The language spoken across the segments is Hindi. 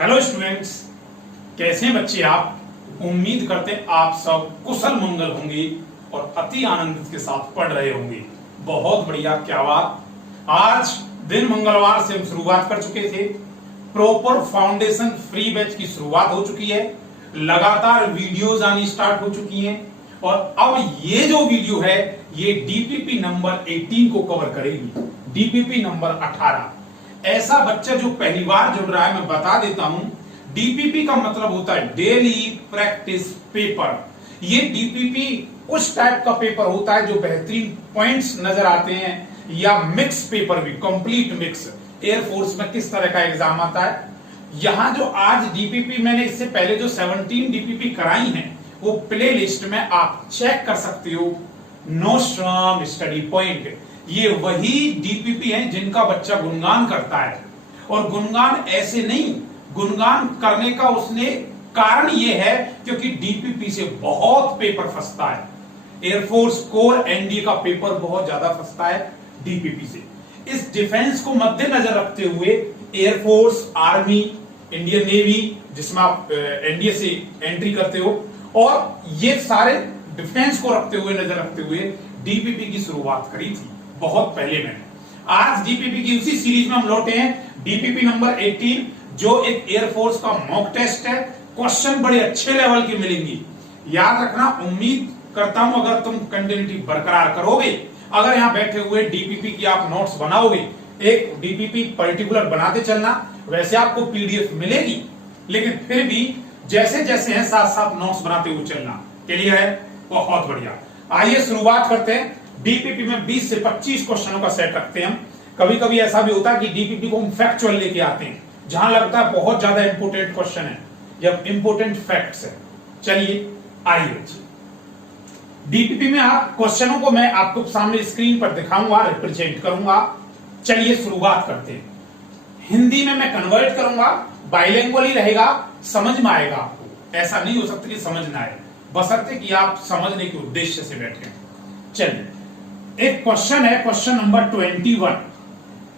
हेलो स्टूडेंट्स, कैसे हैं बच्चे आप। उम्मीद करते हैं आप सब कुशल मंगल होंगे और अति आनंदित के साथ पढ़ रहे होंगे। बहुत बढ़िया, क्या बात। आज दिन मंगलवार से हम शुरुआत कर चुके थे। प्रॉपर फाउंडेशन फ्री बैच की शुरुआत हो चुकी है। लगातार वीडियोज आनी स्टार्ट हो चुकी हैं और अब ये जो वीडियो है ये डीपीपी नंबर 18 को कवर करेगी। DPP number 18। ऐसा बच्चा जो पहली बार जुड़ रहा है, मैं बता देता हूं, डीपीपी का मतलब होता है डेली प्रैक्टिस पेपर। ये डीपीपी उस टाइप का पेपर होता है जो बेहतरीन पॉइंट्स नजर आते हैं, या मिक्स पेपर भी, कंप्लीट मिक्स। एयरफोर्स में किस तरह का एग्जाम आता है, यहां जो आज डीपीपी मैंने इससे पहले जो 17 डीपीपी कराई हैं वो प्ले लिस्ट में आप चेक कर सकते हो। नो श्रम स्टडी पॉइंट, ये वही डीपीपी हैं जिनका बच्चा गुणगान करता है। और गुणगान ऐसे नहीं, गुणगान करने का उसने कारण ये है क्योंकि डीपीपी से बहुत पेपर फंसता है। एयरफोर्स कोर एनडीए का पेपर बहुत ज्यादा फंसता है डीपीपी से। इस डिफेंस को मद्देनजर रखते हुए एयरफोर्स, आर्मी, इंडियन नेवी जिसमें आप एनडीए से एंट्री करते हो, और ये सारे डिफेंस को रखते हुए, नजर रखते हुए डीपीपी की शुरुआत करी थी बहुत पहले मैंने। आज डीपीपी की उसी सीरीज में हम लौटे हैं। डीपीपी नंबर 18 जो एक एयरफोर्स का मॉक टेस्ट है। क्वेश्चन बड़े अच्छे लेवल के मिलेंगी, याद रखना। उम्मीद करता हूं अगर तुम कंटिन्यूटी बरकरार करोगे, अगर यहां बैठे हुए डीपीपी की आप नोट्स बनाओगे, एक डीपीपी पर्टिकुलर बनाते चलना। वैसे आपको पीडीएफ मिलेगी, लेकिन फिर भी जैसे जैसे हैं साथ साथ नोट्स बनाते हुए चलना। क्लियर है? बहुत बढ़िया। आइए शुरुआत करते हैं। डीपीपी में 20 से 25 क्वेश्चनों का सेट रखते हैं हम। कभी कभी ऐसा भी होता है कि डीपीपी को हम फैक्चुअल लेके आते हैं, जहां लगता है बहुत ज्यादा इंपोर्टेंट क्वेश्चन है या इंपोर्टेंट फैक्ट्स है। चलिए आइए, डीपीपी में आप क्वेश्चनों को मैं आपको सामने स्क्रीन पर दिखाऊंगा, रिप्रेजेंट करूंगा। चलिए शुरुआत करते हैं। हिंदी में मैं कन्वर्ट करूंगा, बाइलिंगुअल ही रहेगा, समझ में आएगा आपको। ऐसा नहीं हो सकता कि समझ ना आए, बशर्ते कि आप समझने के उद्देश्य से बैठे। चलिए, एक क्वेश्चन है, क्वेश्चन नंबर 21।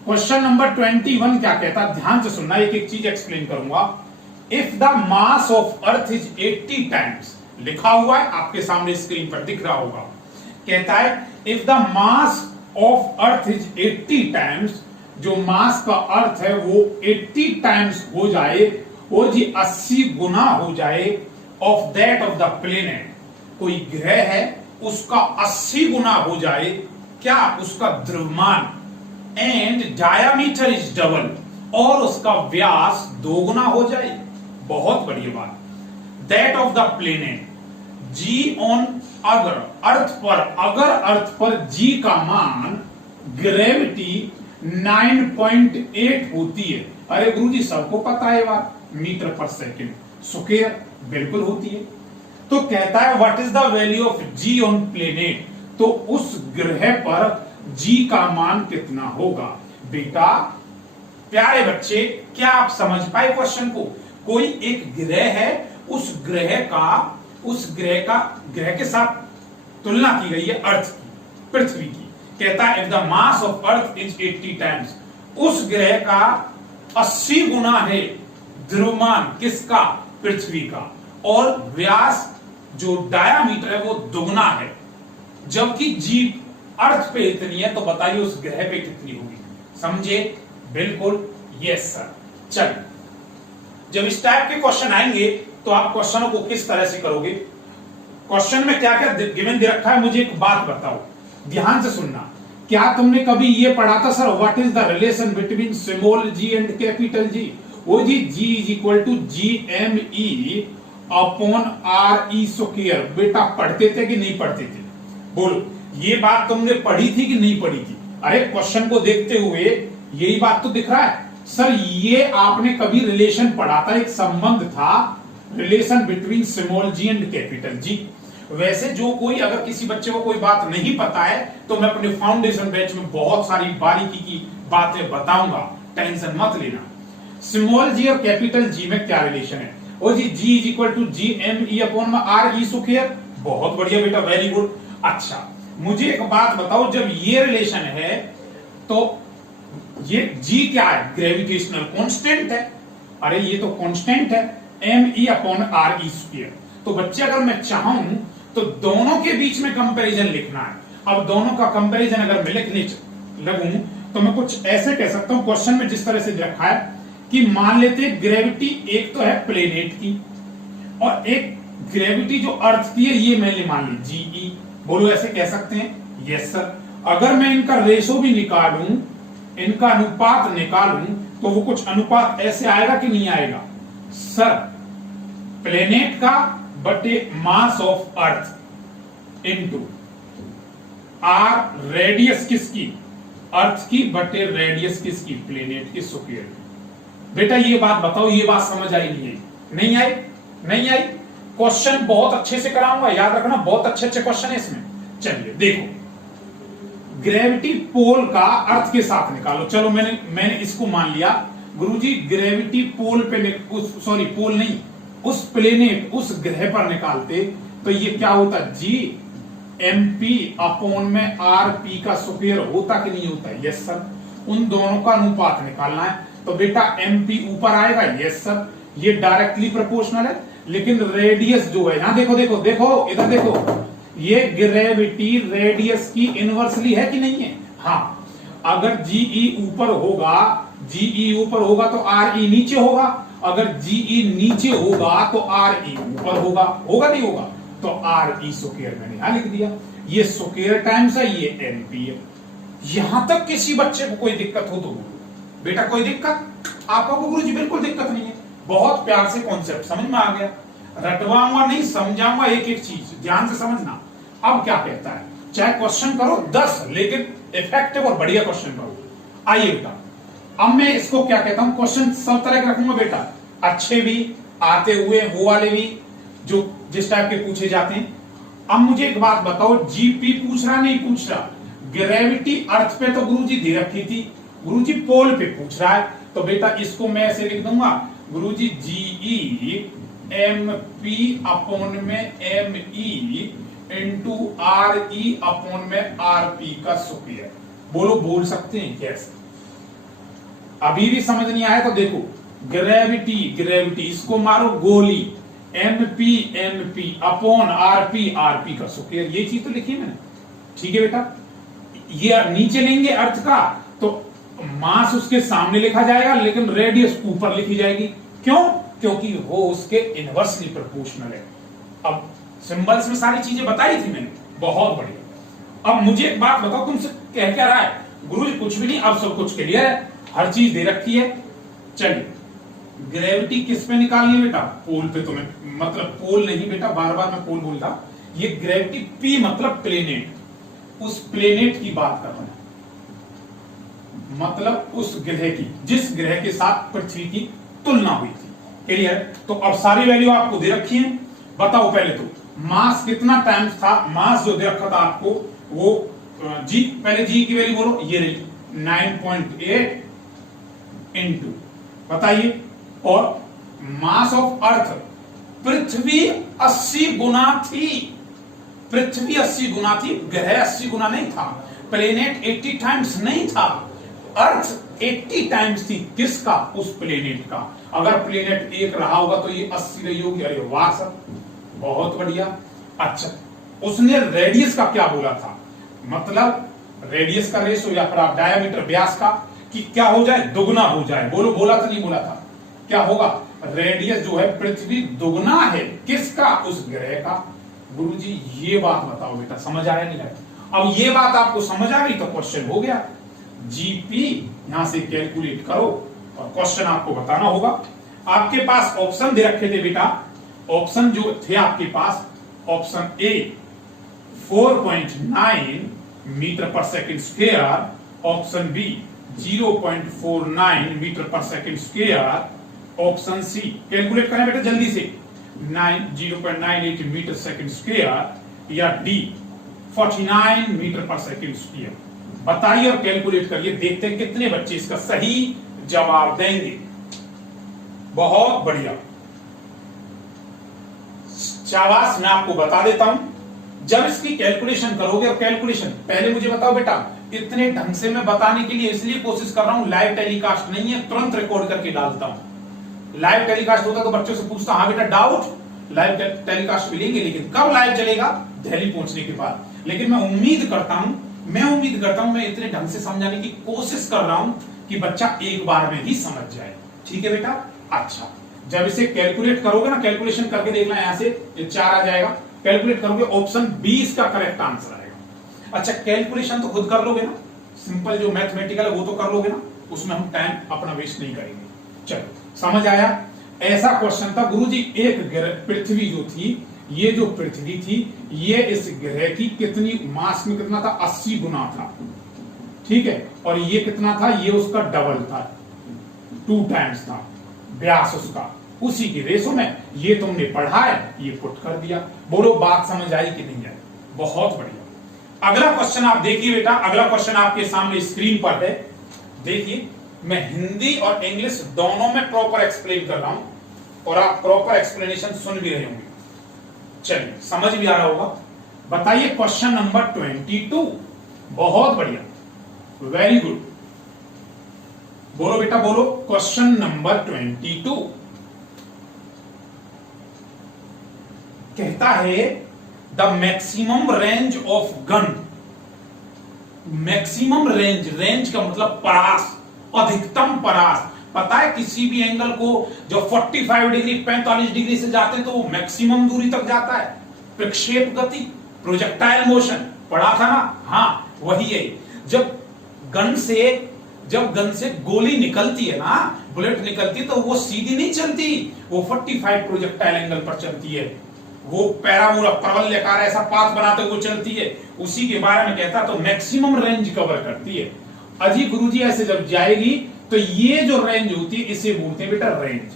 क्वेश्चन नंबर 21 क्या कहता है, ध्यान से सुनना, एक एक चीज एक्सप्लेन करूंगा। If the mass of earth is 80 times, लिखा हुआ है आपके सामने स्क्रीन पर दिख रहा होगा। कहता है if the mass of earth is 80 times, जो मास का अर्थ है वो 80 टाइम्स हो जाए, वो जी 80 गुना हो जाए, of that of the planet, कोई ग्रह है उसका 80 गुना हो जाए, क्या उसका द्रव्यमान, एंड डायामीटर इज डबल, और उसका व्यास 2 गुना हो जाए। बहुत बढ़िया बात। That of the planet G on, अगर अर्थ पर जी का मान ग्रेविटी 9.8 होती है। अरे गुरुजी सबको पता है बात, मीटर पर सेकेंड स्क्वायर बिल्कुल होती है। तो कहता है what is the value of G on planet, तो उस ग्रह पर जी का मान कितना होगा। बेटा प्यारे बच्चे, क्या आप समझ पाए क्वेश्चन को। कोई एक ग्रह है, उस ग्रह के साथ तुलना की गई है अर्थ की, पृथ्वी की। कहता है if the mass of earth is 80 times, उस ग्रह का 80 गुना है द्रव्यमान, किसका, पृथ्वी का, और व्यास जो डायामीटर है वो दुगना है, जबकि जी अर्थ पे इतनी है, तो बताइए उस ग्रह पे कितनी होगी। समझे? बिल्कुल, यस सर। चलिए, जब इस टाइप के क्वेश्चन आएंगे तो आप क्वेश्चनों को किस तरह से करोगे। क्वेश्चन में क्या क्या गिवन दे रखा है, मुझे एक बात बताओ, ध्यान से सुनना। क्या तुमने कभी ये पढ़ा था sir what is the relation between small G and capital G. वो G is equal to GME upon RE square. बेटा पढ़ते थे कि नहीं पढ़ते थे, बोलो। ये बात तुमने पढ़ी थी कि नहीं पढ़ी थी। अरे क्वेश्चन को देखते हुए यही बात तो दिख रहा है सर। ये आपने कभी रिलेशन पढ़ा था, एक संबंध था, relation between small G and capital G. वैसे जो कोई, अगर किसी बच्चे को कोई बात नहीं पता है तो मैं अपने फाउंडेशन बैच में बहुत सारी बारीकी की बातें बताऊंगा, टेंशन मत लेना। स्मॉल जी और कैपिटल जी में क्या रिलेशन है, वो G is equal to GME upon RE square. बहुत बढ़िया बेटा, वेरी गुड। अच्छा मुझे एक बात बताओ, जब ये रिलेशन है तो ये जी क्या है, ग्रेविटेशनल कांस्टेंट है। अरे ये तो कांस्टेंट है, me/r²। तो बच्चे अगर मैं चाहूं तो दोनों के बीच में कंपैरिजन लिखना है। अब दोनों का कंपैरिजन अगर मैं लिखने लगूं तो मैं कुछ ऐसे कह सकता हूं, क्वेश्चन में जिस तरह से रखा है कि मान लेते ग्रेविटी एक तो है प्लेनेट की और एक ग्रेविटी जो अर्थ की है, ये मैंने मान ली जीई। बोलो ऐसे कह सकते हैं? Yes sir. अगर मैं इनका रेशो भी निकालूं, इनका अनुपात निकालूं, तो वो कुछ अनुपात ऐसे आएगा कि नहीं आएगा सर? प्लेनेट का बटे mass of earth into R radius किसकी? अर्थ की बटे रेडियस किसकी? प्लेनेट की स्क्वायर। बेटा ये बात बताओ, ये बात समझ आई नहीं आई? नहीं आई? क्वेश्चन बहुत अच्छे से कराऊंगा, याद रखना, बहुत अच्छे अच्छे क्वेश्चन है इसमें। चलिए देखो, ग्रेविटी पोल का अर्थ के साथ निकालो। चलो मैंने इसको मान लिया गुरुजी, ग्रेविटी पोल पे सॉरी पोल नहीं, उस प्लेनेट उस ग्रह पर निकालते तो ये क्या होता? जी MP/में RP का स्क्वायर होता कि नहीं होता? Yes sir. उन दोनों का अनुपात निकालना है तो बेटा MP ऊपर आएगा। यस सर, ये डायरेक्टली प्रोपोर्शनल है। लेकिन रेडियस जो है, यहां देखो देखो देखो, इधर देखो, ये ग्रेविटी रेडियस की इनवर्सली है कि नहीं है? हाँ, अगर GE ऊपर होगा तो RE नीचे होगा, अगर GE नीचे होगा तो RE ऊपर होगा नहीं होगा? तो RE स्क्वायर मैंने यहां लिख दिया, ये स्क्वायर टाइम्स है, ये MP है। यहां तक किसी बच्चे को कोई दिक्कत हो तो बोलो बेटा, कोई दिक्कत? आपको गुरुजी बिल्कुल दिक्कत नहीं है, बहुत प्यार से कॉन्सेप्ट समझ में आ गया। रटवाऊंगा नहीं, समझाऊंगा एक एक चीज, ध्यान से समझना। अब क्या कहता है, चाहे क्वेश्चन करो 10, लेकिन इफेक्टिव और बढ़िया क्वेश्चन करो। आइए बेटा, अब मैं इसको क्या कहता हूं, क्वेश्चन सब तरह के रखूंगा बेटा, अच्छे भी आते हुए, वो वाले भी जो जिस टाइप के पूछे जाते हैं। अब मुझे एक बात बताओ, GP पूछ रहा नहीं पूछ रहा? ग्रेविटी अर्थ पे तो गुरुजी दे रखी थी, गुरुजी पोल पे पूछ रहा है, तो बेटा इसको मैं ऐसे लिख दूंगा गुरुजी, GE MP/में ME इंटू RE/में RP का स्क्वायर। बोल सकते हैं कैसे? अभी भी समझ नहीं आया तो देखो, ग्रेविटी इसको मारो गोली, MP/RP का स्क्वायर, ये चीज तो लिखी मैंने। ठीक है बेटा, ये नीचे लेंगे अर्थ का तो मास उसके सामने लिखा जाएगा, लेकिन रेडियस ऊपर लिखी जाएगी। क्यों? क्योंकि वो उसके इनवर्सली प्रोपोर्शनल है। अब सिंबल्स में सारी चीजें बताई थी मैंने, बहुत बढ़िया। अब मुझे एक बात बताओ, तुमसे कह क्या रहा है गुरुजी? कुछ भी नहीं, अब सब कुछ क्लियर है, हर चीज दे रखी है। चलिए, ग्रेविटी किस पे निकालनी है बेटा? पोल पे। तुम्हें मतलब पोल नहीं बेटा, बार बार मैं पोल बोलता, ये ग्रेविटी P मतलब प्लेनेट, उस प्लेनेट की बात कर रहा हूं, मतलब उस ग्रह की जिस ग्रह के साथ पृथ्वी की तुलना हुई थी। क्लियर? तो अब सारी वैल्यू आपको दे रखी है। बताओ पहले तो मास कितना टाइम्स था? मास जो दे रखा था आपको वो जी, पहले जी की वैल्यू बोलो, ये रही 9.8 इंटू, बताइए, और मास ऑफ अर्थ पृथ्वी 80 गुना थी, पृथ्वी 80 गुना थी, ग्रह 80 गुना नहीं था, प्लेनेट 80 टाइम्स नहीं था, अर्थ 80 टाइम्स थी। किसका? उस प्लेनेट का। अगर प्लेनेट एक रहा होगा तो ये 80 रही होगी। अरे वाह सर, बहुत बढ़िया। अच्छा, उसने रेडियस का क्या बोला था? मतलब रेडियस का रेशो या फिर आप डायमीटर, व्यास का, कि क्या हो जाए? दुगना हो जाए। बोलो, बोला था नहीं बोला था? क्या होगा? रेडियस जो है पृथ्वी दुगना है, किसका? उस ग्रह का। गुरुजी ये बात बताओ बेटा, समझ आया नहीं आया? अब ये बात आपको समझ आ गई तो क्वेश्चन हो गया। जीपी यहां से कैलकुलेट करो और क्वेश्चन आपको बताना होगा। आपके पास ऑप्शन दे रखे थे बेटा, ऑप्शन जो थे आपके पास, option A 4.9 metre per second square, option B 0.49 metre per second square, option C, calculate करें बेटा जल्दी से, 0.98 मीटर सेकंड स्क्वायर, या D 49 metre per second square. बताइए और कैलकुलेट करिए, देखते हैं कितने बच्चे इसका सही जवाब देंगे। बहुत बढ़िया, शाबाश। मैं आपको बता देता हूं, जब इसकी कैलकुलेशन करोगे, और कैलकुलेशन पहले मुझे बताओ बेटा, इतने ढंग से मैं बताने के लिए इसलिए कोशिश कर रहा हूं, लाइव टेलीकास्ट नहीं है, तुरंत रिकॉर्ड करके डालता हूं। लाइव टेलीकास्ट होता तो बच्चों से पूछता, हाँ बेटा डाउट लाइव टेलीकास्ट मिलेंगे, लेकिन कब लाइव चलेगा? दिल्ली पहुंचने के बाद। लेकिन मैं उम्मीद करता हूं मैं इतने ढंग से समझाने की कोशिश कर रहा हूं कि बच्चा एक बार में ही समझ जाए। ठीक है बेटा? अच्छा, जब इसे कैलकुलेट करोगे ना, कैलकुलेशन करके देखना, यहां से ये 4 आ जाएगा, कैलकुलेट करोगे ऑप्शन 20 का करेक्ट आंसर आएगा। अच्छा, कैलकुलेशन तो खुद कर लोगे ना, सिंपल जो मैथमेटिकल है वो तो कर लोगे ना, उसमें हम टाइम अपना वेस्ट नहीं करेंगे। चलो, समझ आया? ऐसा क्वेश्चन था गुरुजी, एक ग्रह पृथ्वी जो थी, ये जो पृथ्वी थी, ये इस ग्रह की कितनी मास में कितना था? 80 गुना था। ठीक है, और ये कितना था? ये उसका डबल था, 2 टाइम्स था व्यास उसका, उसी की रेशो में। ये तुमने पढ़ा है, ये पुट कर दिया। बोलो बात समझ आई कि नहीं आई? बहुत बढ़िया। अगला क्वेश्चन आप देखिए बेटा, अगला क्वेश्चन आपके सामने स्क्रीन पर है। देखिए, मैं हिंदी और इंग्लिश दोनों में प्रॉपर एक्सप्लेन कर रहा हूं और आप प्रॉपर एक्सप्लेनेशन सुन भी रहे होंगे। चलिए, समझ भी आ रहा होगा। बताइए क्वेश्चन नंबर 22। बहुत बढ़िया, वेरी गुड। बोलो बेटा, बोलो। क्वेश्चन नंबर 22 कहता है the maximum range of gun. Maximum range, range का मतलब परास, अधिकतम परास। पता है किसी भी एंगल को जो 45 डिग्री 45 डिग्री से जाते हैं तो वो मैक्सिमम दूरी तक जाता है। प्रक्षेप गति, प्रोजेक्टाइल मोशन पढ़ा था ना? हाँ, वही है। जब गन से गोली निकलती है ना, बुलेट निकलती है, तो वो सीधी नहीं चलती, वो 45 प्रोजेक्टाइल एंगल पर चलती है। वो पैराबोला, परवलयाकार ऐसा पाथ बनाते हुए चलती है। उसी के बारे में कहता, तो मैक्सिमम रेंज कवर करती है। अजी गुरुजी, ऐसे जब जाएगी तो ये जो रेंज होती है इसे बोलते हैं बेटा रेंज,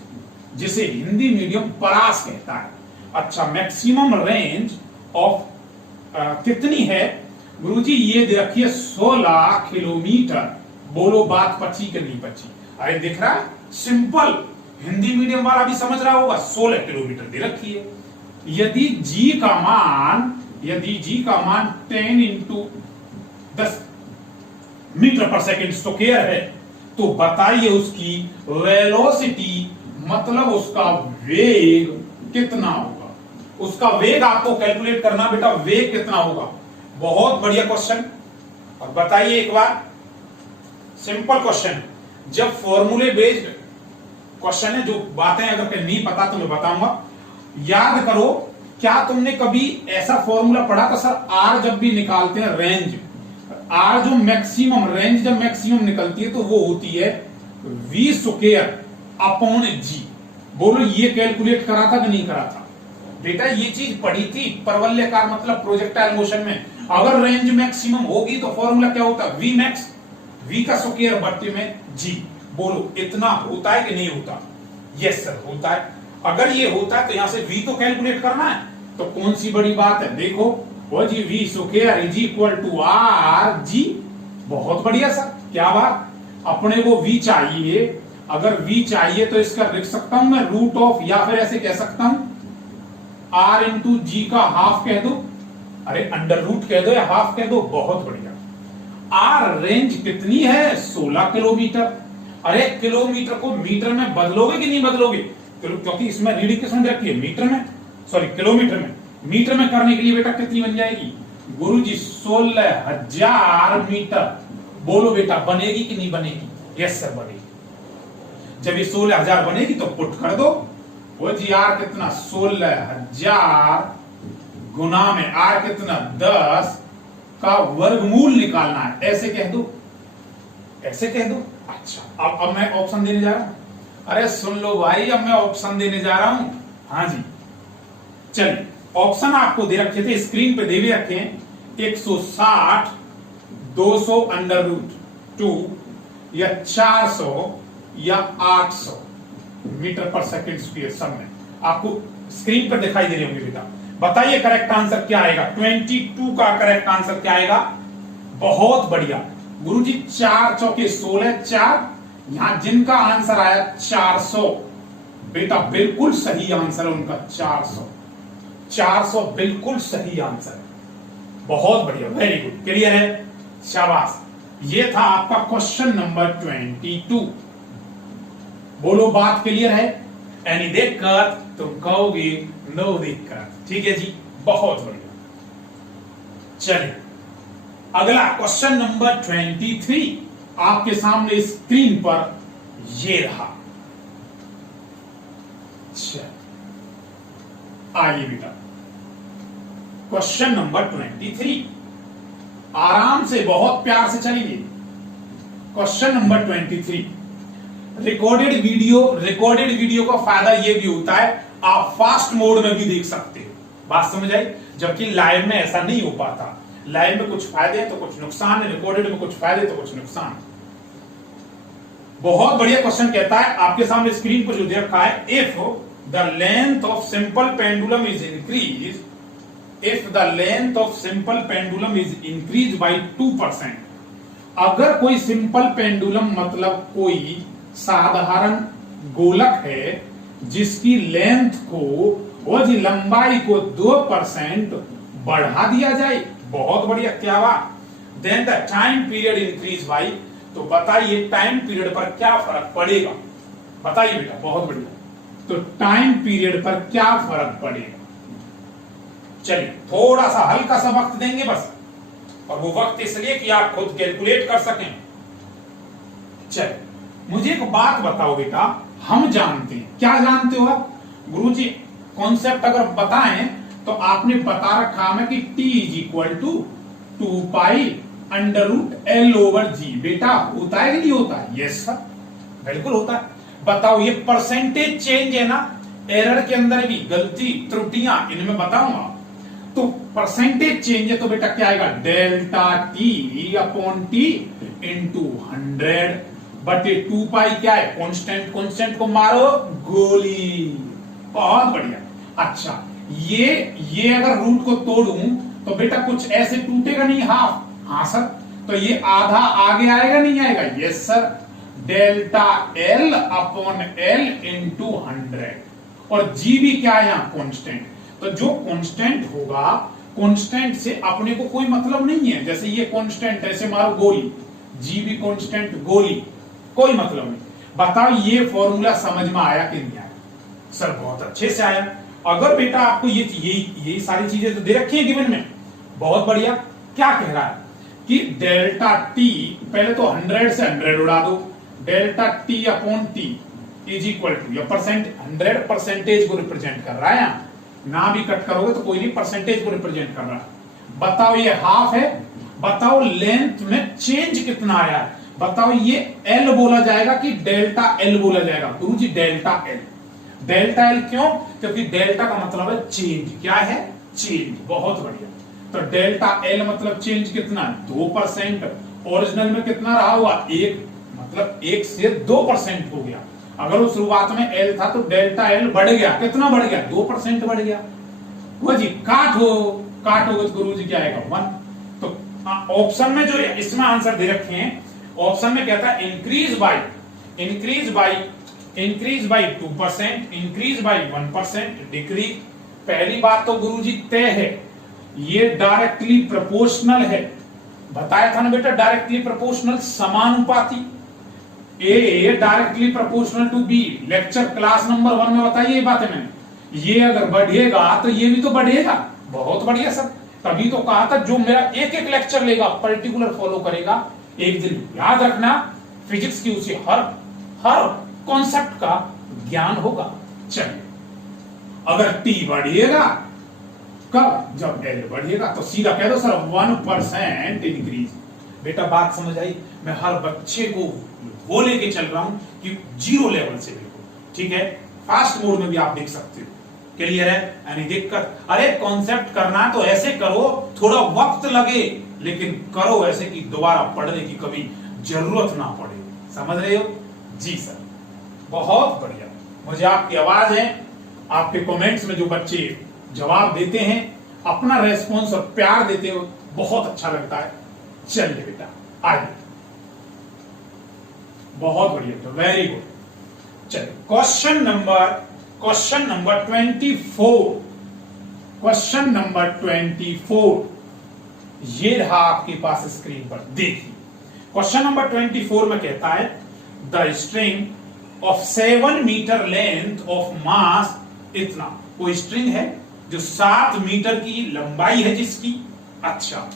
जिसे हिंदी मीडियम परास कहता है। अच्छा, मैक्सिमम रेंज ऑफ कितनी है गुरुजी? ये दे रखी है 16 किलोमीटर। बोलो बात पची कि नहीं पची? अरे दिख रहा है, सिंपल, हिंदी मीडियम वाला भी समझ रहा होगा। 16 किलोमीटर दे रखी है। यदि जी का मान 10 इंटू 10 मीटर पर सेकेंड स्क्वायर है, तो बताइए उसकी वेलोसिटी, मतलब उसका वेग कितना होगा? उसका वेग आपको कैलकुलेट करना बेटा, वेग कितना होगा। बहुत बढ़िया क्वेश्चन। और बताइए एक बार, सिंपल क्वेश्चन, जब फॉर्मूले बेस्ड क्वेश्चन है, जो बातें अगर नहीं पता तो मैं बताऊंगा। याद करो, क्या तुमने कभी ऐसा फॉर्मूला पढ़ा था? सर आर जब भी निकालते हैं रेंज, आर जो मैक्सिमम रेंज जब मैक्सिमम निकलती है तो वो होती है v स्क्वायर अपॉन जी। बोलो ये कैलकुलेट करा था कि नहीं करा था? बेटा ये चीज पढ़ी थी, परवलयाकार मतलब प्रोजेक्टाइल मोशन में अगर रेंज मैक्सिमम होगी तो फॉर्मूला क्या होता है? वी मैक्स, v का स्क्वायर बट्टे में g। बोलो इतना होता है कि नहीं होता? यस सर होता है। अगर ये होता है तो यहां से v तो कैलकुलेट करना है, तो कौन सी बड़ी बात है? देखो वो G v square is equal to R G. बहुत बढ़िया सर, क्या बात। अपने को v चाहिए, अगर v चाहिए तो इसका लिख सकता हूं मैं रूट ऑफ, या फिर ऐसे कह सकता हूं r इंटू जी का हाफ कह दो, अरे अंडर रूट कह दो या हाफ कह दो। बहुत बढ़िया। आर रेंज कितनी है? 16 किलोमीटर। अरे किलोमीटर को मीटर में बदलोगे कि नहीं बदलोगे? क्योंकि इसमें रीडिंग किसमें रखी है? मीटर में, सॉरी किलोमीटर में। मीटर में करने के लिए बेटा कितनी बन जाएगी गुरुजी? 16,000 मीटर। बोलो बेटा बनेगी कि नहीं बनेगी? यस सर बनेगी। जब ये 16,000 बनेगी तो पुट कर दो। वो जी आर कितना? 16,000 गुना में आर कितना? 10 का वर्गमूल निकालना है, ऐसे कह दो, ऐसे कह दो। अच्छा, अब मैं ऑप्शन देने जा रहा हूं। अरे सुन लो भाई, अब मैं ऑप्शन देने जा रहा हूं। हाँ जी, चलिए ऑप्शन आपको दे रखे थे, स्क्रीन पे दे भी रखे हैं। 160, 200 अंडर रूट 2, या 400 या 800 मीटर पर सेकेंड स्क्वायर। सब में आपको स्क्रीन पर दिखाई दे रही होंगी बेटा। बताइए करेक्ट आंसर क्या आएगा? 22 का करेक्ट आंसर क्या आएगा? बहुत बढ़िया गुरुजी, 4 चौके 16, 4, यहां जिनका आंसर आया 400 बेटा बिल्कुल सही आंसर है उनका। 400 बिल्कुल सही आंसर है। बहुत बढ़िया, वेरी गुड, क्लियर है, शाबाश। ये था आपका क्वेश्चन नंबर 22। बोलो बात क्लियर है? एनी दिक्कत? तुम कहोगे नो दिक्कत। ठीक है जी, बहुत बढ़िया। चलिए अगला क्वेश्चन नंबर 23 आपके सामने स्क्रीन पर ये रहा। आइए बेटा, क्वेश्चन नंबर 23 आराम से, बहुत प्यार से चलिए। क्वेश्चन नंबर 23, रिकॉर्डेड वीडियो का फायदा यह भी होता है आप फास्ट मोड में भी देख सकते हो। बात समझ आई? जबकि लाइव में ऐसा नहीं हो पाता। लाइव में कुछ फायदे हैं तो कुछ नुकसान है, रिकॉर्डेड में कुछ फायदे तो कुछ नुकसान है। बहुत बढ़िया क्वेश्चन कहता है, आपके सामने स्क्रीन पर जो दे रखा है, if the length of simple pendulum is increase, if the length of simple pendulum is increase by 2%, अगर कोई सिंपल पेंडुलम मतलब कोई साधारण गोलक है जिसकी लेंथ को और जी लंबाई को 2% बढ़ा दिया जाए, बहुत बढ़िया, क्या बात। Then the time period increase by, तो बताइए टाइम पीरियड पर क्या फर्क पड़ेगा? बताइए बेटा, बहुत बढ़िया। तो टाइम पीरियड पर क्या फर्क पड़ेगा? चलिए थोड़ा सा हल्का सा वक्त देंगे बस, और वो वक्त इसलिए कि आप खुद कैलकुलेट कर सकें। चलिए मुझे एक बात बताओ बेटा, हम जानते हैं, क्या जानते हो आप? गुरुजी कॉन्सेप्ट अगर बताएं तो आपने बता रखा है कि T is equal to 2 pi under root L over G। बेटा होता है कि नहीं होता है? यस सर, बिल्कुल होता है। बताओ ये परसेंटेज चेंज है ना, एरर के अंदर भी गलती त्रुटियां इनमें बताऊंगा। तो परसेंटेज चेंज है तो बेटा क्या आएगा? Delta T upon T into 100 बटे 2 पाई क्या है? कांस्टेंट, कांस्टेंट को मारो गोली। बहुत बढ़िया। अच्छा ये अगर रूट को तोड़ूं तो बेटा कुछ ऐसे टूटेगा नहीं, हाफ। हाँ सर, तो ये आधा आगे आएगा नहीं आएगा? Yes sir, delta L upon L into 100, और G भी क्या है यहाँ? कांस्टेंट। तो जो कांस्टेंट होगा, कांस्टेंट से अपने को कोई मतलब नहीं है। जैसे ये कांस्टेंट, ऐसे मारो गोली, G भी कांस्टेंट, गोली, कोई मतलब नहीं। बताओ ये फॉर्मूला समझ में आया कि नहीं आया? सर बहुत अच्छे से आया। अगर बेटा आपको ये सारी चीजें तो दे रखी है गिवन में, बहुत बढ़िया। क्या कह रहा है कि डेल्टा T, पहले तो 100 से 100 उड़ा दो, delta T upon T is equal to, या 100 परसेंटेज को रिप्रेजेंट कर रहा है, यहाँ ना भी कट करोगे तो कोई नहीं, परसेंटेज को रिप्रेजेंट कर रहा है। बताओ ये हाफ है, बताओ लेंथ में चेंज कितना आया है, बताओ ये L बोला जाएगा कि डेल्टा L बोला जाएगा? गुरुजी डेल्टा L। डेल्टा L क्यों? क्योंकि डेल्टा का मतलब है चेंज। क्या है? चेंज। बहुत बढ़िया। तो डेल्टा L मतलब चेंज कितना? 2%। ओरिजिनल में कितना रहा हुआ? 1, मतलब 1 से 2% हो गया। अगर वो शुरुआत में L था तो डेल्टा L बढ़ गया, कितना बढ़ गया? 2% बढ़ गया। वो जी काटोगे तो गुरुजी क्या आएगा? 1। तो ऑप्शन में जो इसमें आंसर दे रखे हैं, ऑप्शन में कहता है increase by 2%, increase by 1%, decrease. पहली बात तो गुरुजी तय है, ये डायरेक्टली प्रोपोर्शनल है। बताया था ना बेटा, डायरेक्टली प्रोपोर्शनल, समानुपाती। A directly proportional to B, lecture class number 1 में बताइए ये बातें मैंने। ये अगर बढ़ेगा तो ये भी तो बढ़ेगा। बहुत बढ़िया सर, तभी तो कहा था जो मेरा एक एक लेक्चर लेगा, पर्टिकुलर फॉलो करेगा, एक दिन याद रखना फिजिक्स की उसे हर कॉन्सेप्ट का ज्ञान होगा। चलिए, अगर T बढ़ेगा कब? जब L बढ़ेगा। तो सीधा कह दो सर 1% इंक्रीज। बेटा बात समझ आई? मैं हर बच्चे को वो लेके चल रहा हूं कि 0 लेवल से देखो, ठीक है? फास्ट मोड में भी आप देख सकते हो। क्लियर है? यानी दिक्कत, अरे कॉन्सेप्ट करना है तो ऐसे करो, थोड़ा वक्त लगे लेकिन करो ऐसे कि दोबारा पढ़ने की कभी जरूरत ना पड़े। समझ रहे हो? जी सर, बहुत बढ़िया। मुझे आपकी आवाज है, आपके कमेंट्स में जो बच्चे जवाब देते हैं, अपना रेस्पॉन्स और प्यार देते हो, बहुत अच्छा लगता है। चलिए बेटा आइए, बहुत बढ़िया, तो वेरी गुड। चलिए क्वेश्चन नंबर 24, क्वेश्चन नंबर 24 ये रहा आपके पास स्क्रीन पर। देखिए क्वेश्चन नंबर 24 में कहता है the string of 7 metre length of mass इतना। कोई स्ट्रिंग है जो 7 मीटर की लंबाई है जिसकी, अच्छा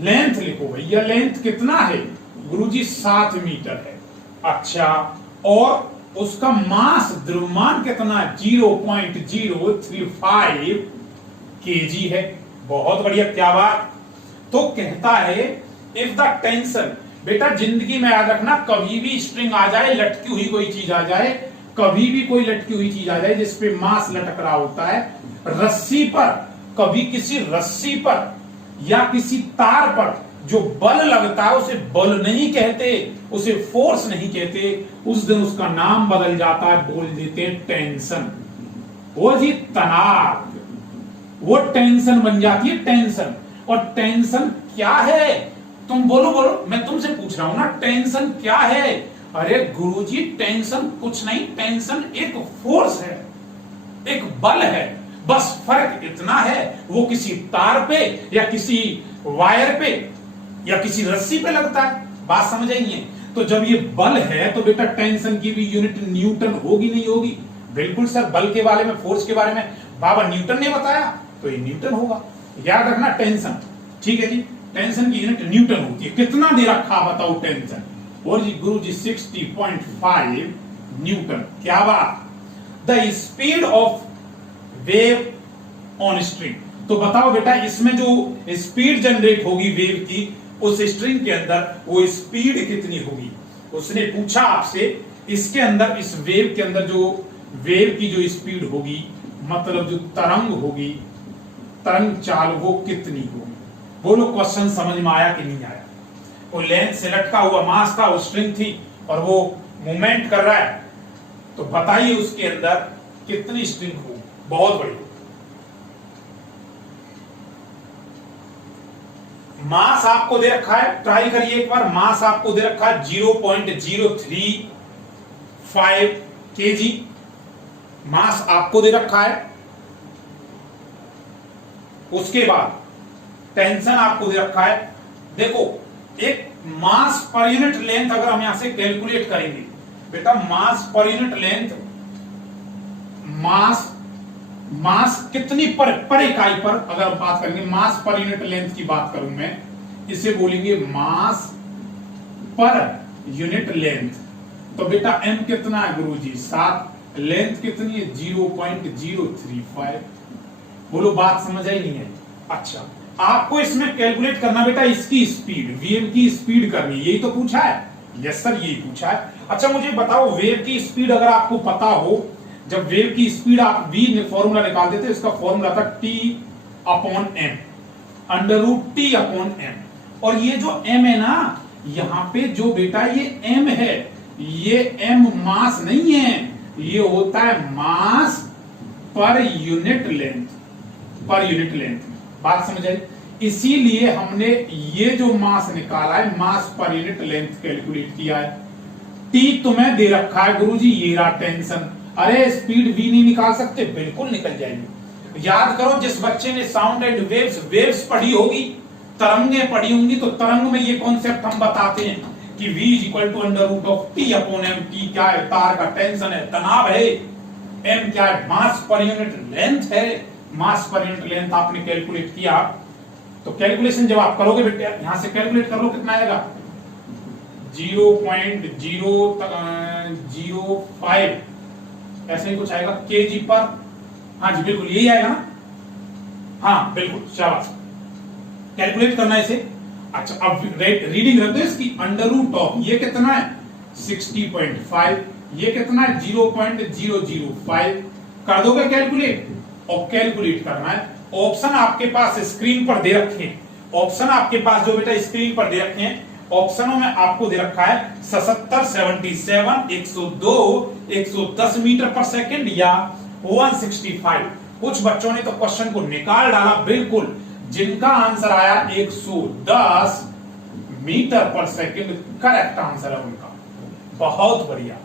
लेंथ लिखो भैया, लेंथ कितना है गुरुजी 7 मीटर है, अच्छा और उसका मास द्रव्यमान कितना है 0.035 केजी है। बहुत बढ़िया, क्या बात। तो कहता है इफ द टेंशन, बेटा जिंदगी में याद रखना कभी भी स्ट्रिंग आ जाए, लटकी हुई कोई चीज आ जाए, कभी भी कोई लटकी हुई चीज आ जाए जिसपे मास लटक रहा होता है, रस्सी पर, कभी किसी रस्सी पर या किसी तार पर जो बल लगता है उसे बल नहीं कहते, उसे फोर्स नहीं कहते, उस दिन उसका नाम बदल जाता है, बोल देते हैं टेंशन। वो जी तनाव, वो टेंशन बन जाती है टेंशन। और टेंशन क्या है, तुम बोलो बोलो, मैं तुमसे पूछ रहा हूं ना, टेंशन क्या है। अरे गुरुजी टेंशन कुछ नहीं, टेंशन एक फोर्स है, एक बल है, बस फर्क इतना है वो किसी तार पे या किसी वायर पे या किसी रस्सी पे लगता है। बात समझ आई है। तो जब ये बल है तो बेटा टेंशन की भी यूनिट न्यूटन होगी नहीं होगी? बिल्कुल सर, बल के बारे में, फोर्स के बारे में बाबा न्यूटन ने बताया तो ये न्यूटन होगा। याद रखना टेंशन, ठीक है जी, टेंशन की यूनिट न्यूटन होती है। कितना दे रखा बताओ टेंशन, और जी गुरु जी 60.5 न्यूटन। क्या बात। The speed of wave on string, तो बताओ बेटा इसमें जो स्पीड जनरेट होगी वेव की उस स्ट्रिंग के अंदर, वो स्पीड कितनी होगी। उसने पूछा आपसे इसके अंदर, इस वेव के अंदर जो वेव की जो स्पीड होगी, मतलब जो तरंग होगी, तरंग चाल वो कितनी होगी। बोलो क्वेश्चन समझ में आया कि नहीं आया। वो लेंथ से लटका हुआ मास था, वो स्ट्रिंग थी और वो मूवमेंट कर रहा है, तो बताइए उसके अंदर कितनी स्ट्रिंग होगी। बहुत बढ़िया। मास आपको दे रखा है, ट्राई करिए एक बार, मास आपको दे रखा है 0.035 केजी, मास आपको दे रखा है। उसके बाद टेंशन आपको दे रखा है। देखो एक मास पर यूनिट लेंथ अगर हम यहां से कैलकुलेट करेंगे बेटा, मास पर यूनिट लेंथ, मास कितनी पर इकाई पर अगर हम बात करेंगे, मास पर यूनिट लेंथ की बात करूं मैं, इसे बोलेंगे मास पर यूनिट लेंथ। तो बेटा m कितना है गुरुजी 7, लेंथ कितनी है 0.035। बोलो बात समझ आई नहीं है। अच्छा आपको इसमें कैलकुलेट करना बेटा इसकी स्पीड, वेव की स्पीड करनी, यही तो पूछा है। यस सर यही पूछा है। अच्छा मुझे बताओ वेव की स्पीड अगर आपको पता हो, जब वेव की स्पीड आप v फॉर्मूला निकालते थे, इसका फॉर्मूला था T/m, √T/m। और ये जो m है ना, यहां पे जो बेटा ये m है, ये m मास नहीं है, ये होता है mass per unit length, per unit length. बात समझ आई। इसीलिए हमने ये जो मास निकाला है, mass per unit length calculate किया है। T तुम्हें दे रखा है गुरुजी, ये रहा टेंशन। अरे स्पीड v नहीं निकाल सकते? बिल्कुल निकल जाएगी। याद करो जिस बच्चे ने साउंड एंड वेव्स पढ़ी होगी, तरंगें पढ़ी होंगी, तो तरंग में ये कॉन्सेप्ट हम बताते हैं कि v √T/m। T क्या है? तार का टेंशन है, तनाव है। m क्या है? मास पर यूनिट लेंथ है। मास पर यूनिट लेंथ आपने कैलकुलेट किया, तो कैलकुलेशन जब आप करोगे बेटे, यहां से कैलकुलेट कर लो कितना आएगा 0.005 ऐसे ही कुछ आएगा केजी पर। हाँ जी बिल्कुल यही आएगा ना, हाँ बिल्कुल, शाबाश। कैलकुलेट करना है इसे। अच्छा अब रीडिंग रख दो इसकी, √, ये कितना है 60.5, ये कितना है 0.005। कर दोगे कैलकुलेट, और कैलकुलेट करना है। ऑप्शन आपके पास स्क्रीन पर दे रखे हैं, ऑप्शन आपके पास जो बेटा स्क्रीन पर दे रखे हैं, ऑप्शनों में आपको दे रखा है 77, 77, 102, 110 मीटर पर सेकंड या 165। कुछ बच्चों ने तो क्वेश्चन को निकाल डाला, बिल्कुल जिनका आंसर आया 110 metre per second correct answer है उनका। बहुत बढ़िया,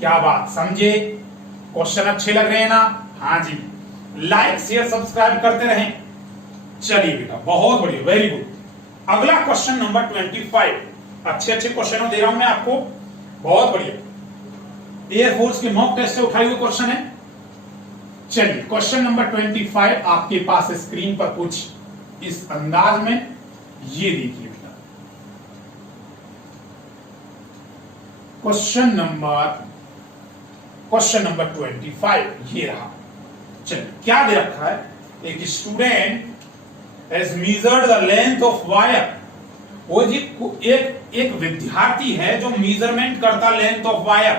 क्या बात, समझे? क्वेश्चन अच्छे लग रहे हैं ना? हाँ जी, लाइक शेयर सब्सक्राइब करते रहें। चलिए बेटा बहुत बढ़िया, वेरी गुड। अगला क्वेश्चन नंबर 25। अच्छे क्वेश्चन दे रहा हूं मैं आपको, बहुत बढ़िया। एयरफोर्स के मॉक टेस्ट से उठाए हुए क्वेश्चन है। चलिए क्वेश्चन नंबर 25 आपके पास स्क्रीन पर कुछ इस अंदाज में, ये देखिए बेटा क्वेश्चन नंबर 25 ये रहा। चलिए क्या दे रखा है, एक student has measured the length of wire. वो जी एक विद्यार्थी है जो मेजरमेंट करता लेंथ ऑफ वायर,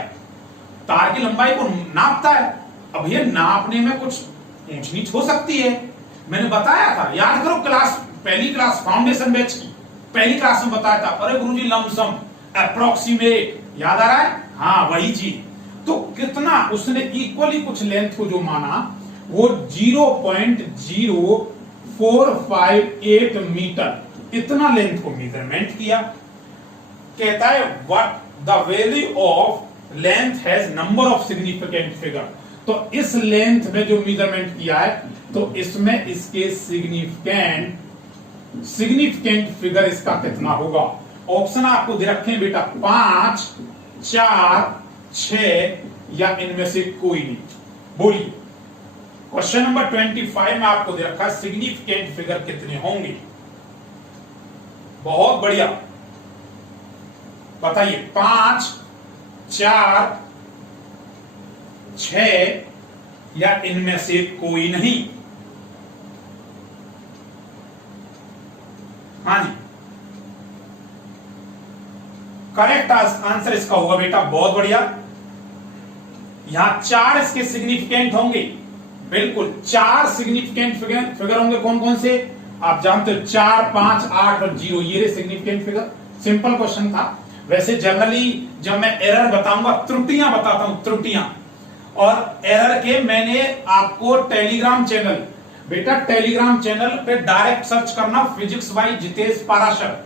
तार की लंबाई को नापता है। अब ये नापने में कुछ ऊंच नीच हो सकती है, मैंने बताया था, याद करो पहली क्लास फाउंडेशन बैच की पहली क्लास में बताया था। अरे गुरुजी लमसम अप्रोक्सीमेट याद आ रहा है? हाँ वही चीज। तो कितना उसने इक्वली कुछ लेंथ को जो माना वो 0.0458 मीटर, इतना लेंथ को मेजरमेंट किया। कहता है what the value of length has number of significant figure. तो इस लेंथ में जो मेजरमेंट किया है तो इसमें इसके सिग्निफिकेंट फिगर इसका कितना होगा। ऑप्शन आपको दे रखे हैं बेटा 5, 4, 6 या इनमें से कोई नहीं। बोलिए क्वेश्चन नंबर 25 में आपको दे रखा है सिग्निफिकेंट फिगर कितने होंगे। बहुत बढ़िया, बताइए 5, 4, 6 या इनमें से कोई नहीं। हाँ जी, करेक्ट आंसर इसका होगा बेटा, बहुत बढ़िया। यहां 4 इसके सिग्निफिकेंट होंगे, बिल्कुल 4 सिग्निफिकेंट फिगर होंगे। कौन कौन से आप जानते हो? 4, 5, 8 और 0, ये सिग्निफिकेंट फिगर। सिंपल क्वेश्चन था। वैसे जनरली जब मैं एरर बताऊंगा, त्रुटियां बताता हूं, त्रुटियां और एरर के, मैंने आपको टेलीग्राम चैनल, बेटा टेलीग्राम चैनल पे डायरेक्ट सर्च करना फिजिक्स बाई जितेश पाराशर,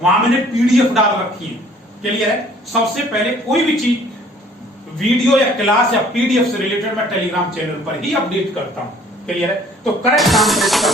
वहां मैंने पीडीएफ डाल रखी है। क्लियर है? सबसे पहले कोई भी चीज वीडियो या क्लास या पीडीएफ से रिलेटेड मैं टेलीग्राम चैनल पर ही अपडेट करता हूं। क्लियर है? तो करेक्ट आंसर इसका